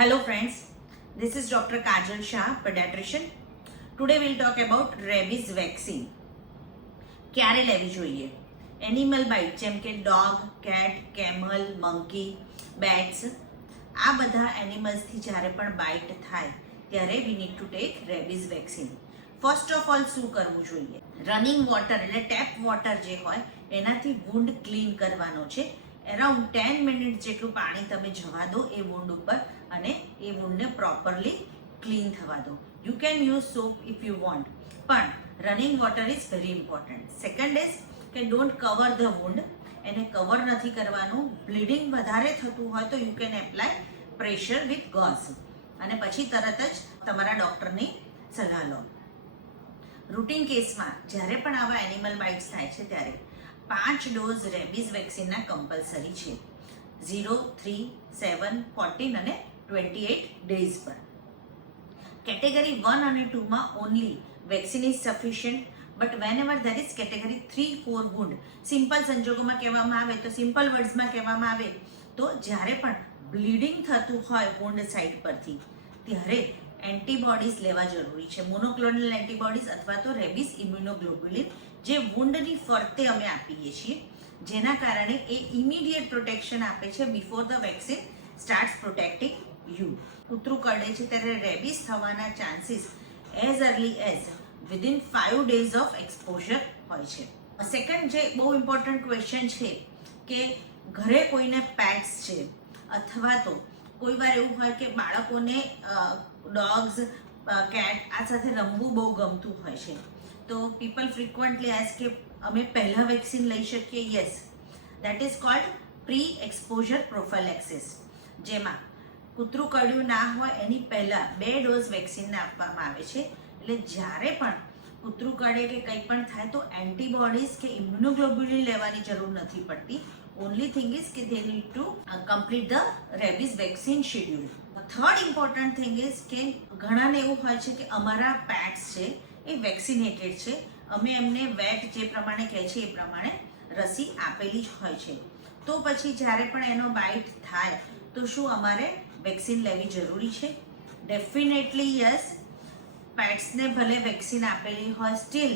Hello friends, this is Dr. Kajal Shah, pediatrician. Today we'll talk about rabies vaccine. ક્યારે લેવી જોઈએ? Animal byte જેમ કે dog, cat, camel, monkey, બેટ્સ આ બધા એનિમલ્સથી જ્યારે પણ બાઇટ થાય ત્યારે we need to take rabies vaccine. First of all શું કરવું જોઈએ? રનિંગ વોટર એટલે ટેપ વોટર જે હોય એનાથી વુન્ડ ક્લીન કરવાનો છે. એરાઉન્ડ 10 મિનિટ જેટલું પાણી તમે જવા દો એ વુન્ડ ઉપર અને એ વુન્ડને પ્રોપરલી ક્લીન થવા દો. You can use soap if you want, પણ running water is very important. Second is કે ડોન્ટ કવર ધ વુન્ડ. એને કવર નથી કરવાનું. બ્લીડિંગ વધારે થતું હોય તો you can apply pressure with gauze અને પછી તરત જ તમારા ડૉક્ટરની સલાહ લો. રૂટીન કેસમાં જ્યારે પણ આવા એનિમલ બાઇટ્સ થાય છે ત્યારે 5 ડોઝ રેબીઝ વેક્સિનના કમ્પલસરી છે. 0, 3, 7, 14 અને 28 ડેઝ પર. કેટેગરી 1 અને 2 માં only vaccine is sufficient, but when ever there is category 3, 4 wound, simple સંજોગોમાં કહેવામાં આવે તો સિમ્પલ વર્ડ્સમાં કહેવામાં આવે તો જ્યારે પણ બ્લીડિંગ થતું હોય વુન્ડ સાઇડ પરથી ત્યારે એન્ટીબોડીઝ લેવા જરૂરી છે. મોનોક્લોનલ એન્ટીબોડીઝ અથવા તો રેબીઝ ઇમ્યુનોગ્લોબ્યુલિન જે વુન્ડની ફરતે અમે આપીએ છીએ, જેના કારણે એ ઇમિડિયેટ પ્રોટેક્શન આપે છે before the vaccine starts protecting you. કૂતરું કરડે છે ત્યારે રેબીઝ થવાના chances as early as within 5 days of exposure હોય છે. સેકન્ડ જે બહુ ઇમ્પોર્ટન્ટ ક્વેશ્ચન છે કે ઘરે કોઈને પેટ્સ છે અથવા તો કોઈ વાર એવું હોય કે બાળકોને ડોગ્સ, કેટ આ સાથે રમવું બહુ ગમતું હોય છે, તો પીપલ ફ્રિકવન્ટલી એઝ કે અમે પહેલાં વેક્સિન લઈ શકીએ. Yes, that is called pre exposure prophylaxis, જેમાં કૂતરું કરડ્યું ના હોય એની પહેલાં 2 ડોઝ વેક્સિનને આપવામાં આવે છે. એટલે જ્યારે પણ કૂતરું કરડે કે કંઈ પણ થાય તો એન્ટીબોડીઝ કે ઇમ્યુનોગ્લોબ્યુલિન લેવાની જરૂર નથી પડતી. ઓનલી થિંગ ઇઝ કે they need to complete the rabies vaccine schedule. Third important thing is કે ઘણાને એવું હોય છે કે અમારા પેટ્સ છે એ વેક્સિનેટેડ છે, અમે એમને વેટ જે પ્રમાણે કહે છે એ પ્રમાણે રસી આપેલી જ હોય છે, તો પછી જ્યારે પણ એનો બાઇટ થાય તો શું અમારે વેક્સિન લેવી જરૂરી છે? Definitely yes. પેટ્સને ભલે વેક્સિન આપેલી હોય, સ્ટીલ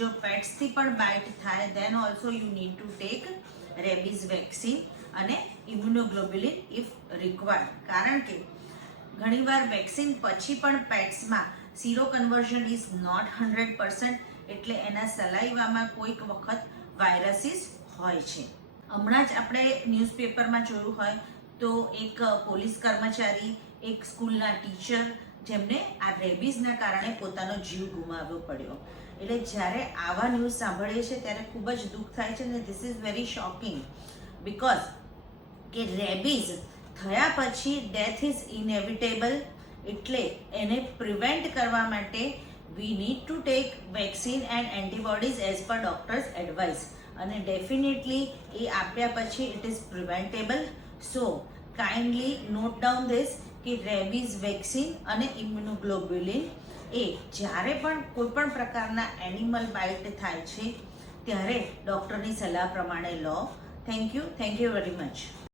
જો પેટ્સથી પણ બાઇટ થાય then also you need to take rabies vaccine અને ઇમ્યુનોગ્લોબ્યુલિન ઇફ રિક્વાયર્ડ. કારણ કે ઘણીવાર વેક્સિન પછી પણ પેટ્સમાં સીરો કન્વર્ઝન ઇઝ નોટ 100%, એટલે એના સલાઈવામાં કોઈક વખત વાયરસીસ હોય છે. હમણાં જ આપણે ન્યૂઝપેપરમાં જોયું હોય તો એક પોલીસ કર્મચારી, એક સ્કૂલના ટીચર જેમને આ રેબીઝના કારણે પોતાનો જીવ ગુમાવવો પડ્યો. એટલે જ્યારે આવા ન્યૂઝ સાંભળીએ છીએ ત્યારે ખૂબ જ દુઃખ થાય છે અને this is very shocking because કે રેબીઝ થયા પછી ડેથ ઇઝ ઇનેવિટેબલ. એટલે એને પ્રિવેન્ટ કરવા માટે we need to tech vaccine and antibodies as per doctors advice, અને ડેફિનેટલી એ આપ્યા પછી it is preventable. So kindly note down this કે રેબીઝ વેક્સિન અને ઇમ્યુનોગ્લોબ્યુલિન એ જ્યારે પણ કોઈ પણ પ્રકારના એનિમલ બાઇટ થાય છે ત્યારે ડૉક્ટરની સલાહ પ્રમાણે લો. Thank you very much.